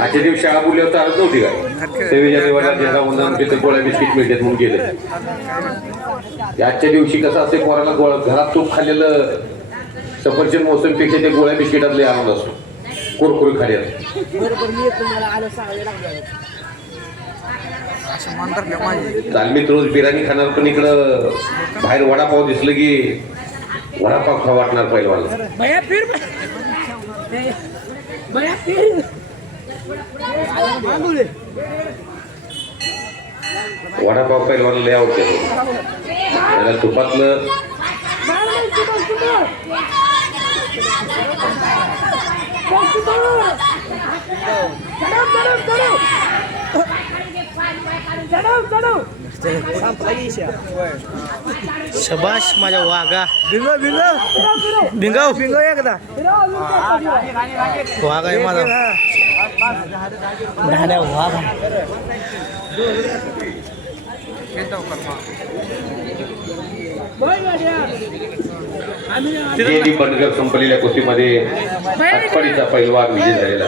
आजच्या दिवशी शाळा नव्हती काय? वंदन तिथे गोळ्या बिस्किट मिळतात म्हणून गेले. आजच्या दिवशी कसं असते पोराला गोळा घरात तूप खाल्लेलं सफरचंद मोसमपेक्षा ते गोळ्या बिस्किटातले आनंद असतो. कुरकुरी खाण्यात. बरोबर मी येतो मला आलं सांगायला लागलं असं मान धरलं माझी? तालमीत रोज बिर्याणी खाणार पण इकडं बाहेर वडापाव दिसलं की वडापाव खा वाटणार पहिलवाला भैया फिर. भैया फिर. वडापाव पहिलवाला लय आवडते. त्याला तुपातलं शबाश माझ्या वाघा. बिंगो बिंगो भिंगाव. बिंगो एकदा. वाघ आहे माझा. धाड्या वाघ. आहे डी बंडगर संपलेल्या कुस्तीमध्ये पहिलवान विजय झालेला.